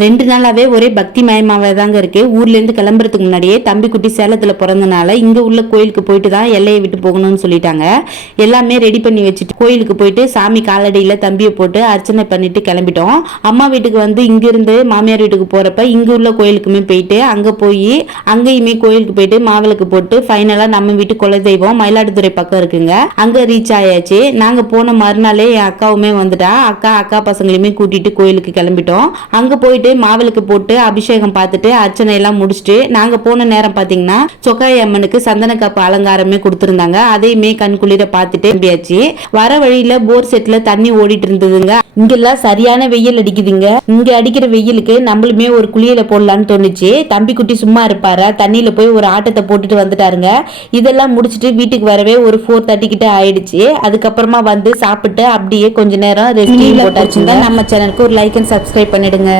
2 நாளாவே ஒரே பக்தி மயமாவே தாங்க இருக்கு. ஊர்ல இருந்து கிளம்புறதுக்கு முன்னாடியே தம்பி குட்டி சேலத்துல பிறந்தனால இங்க உள்ள கோயிலுக்கு போயிட்டு தான் எல்லையை விட்டு போகணும்னு சொல்லிட்டாங்க. எல்லாமே ரெடி பண்ணி வச்சுட்டு கோயிலுக்கு போயிட்டு சாமி காலடியில தம்பியை போட்டு அர்ச்சனை பண்ணிட்டு கிளம்பிட்டோம். அம்மா வீட்டுக்கு வந்து இங்க இருந்து மாமியார் வீட்டுக்கு போறப்ப இங்க உள்ள கோயிலுக்குமே போயிட்டு அங்க போய் அங்கேயுமே கோயிலுக்கு போயிட்டு மாவிளக்கு போட்டு ஃபைனலா நம்ம வீட்டு குலதெய்வம் மயிலாடுதுறை பக்கம் இருக்குங்க, அங்க ரீச் ஆயாச்சு. நாங்க போன மறுநாளே என் அக்காவுமே வந்துட்டா. அக்கா பசங்களையுமே கூட்டிட்டு கோயிலுக்கு கிளம்பிட்டோம். அங்க போயிட்டு மாவிளக்கு போட்டு அபிஷேகம் பார்த்துட்டு அர்ச்சனை எல்லாம் முடிச்சுட்டு நாங்க போன நேரம் பாத்தீங்கன்னா சொக்காய் அம்மனுக்கு சந்தன காப்பு அலங்காரமே கொடுத்திருந்தாங்க. அதையுமே கண்குளிர பார்த்துட்டு நம்பியாச்சு. வர வழியில போர் செட்ல தண்ணி ஓடிட்டு இருந்ததுங்க. இங்கெல்லாம் சரியான வெயில் அடிக்குதுங்க. இங்க அடிக்கிற வெயிலுக்கு நம்மளுமே ஒரு குளியல போடலான்னு தோணுச்சு. தம்பி குட்டி சும்மா இருப்பாரா, தண்ணியில போய் ஒரு ஆட்டத்தை போட்டுட்டு வந்துட்டாருங்க. இதெல்லாம் முடிச்சுட்டு வீட்டுக்கு வரவே ஒரு 4:30 கிட்ட ஆயிடுச்சு. அதுக்கப்புறமா வந்து சாப்பிட்டு அப்படியே கொஞ்ச நேரம் ரெஸ்ட் போட்டாச்சுங்க. நம்ம சேனலுக்கு ஒரு லைக் அண்ட் சப்ஸ்கிரைப் பண்ணிடுங்க.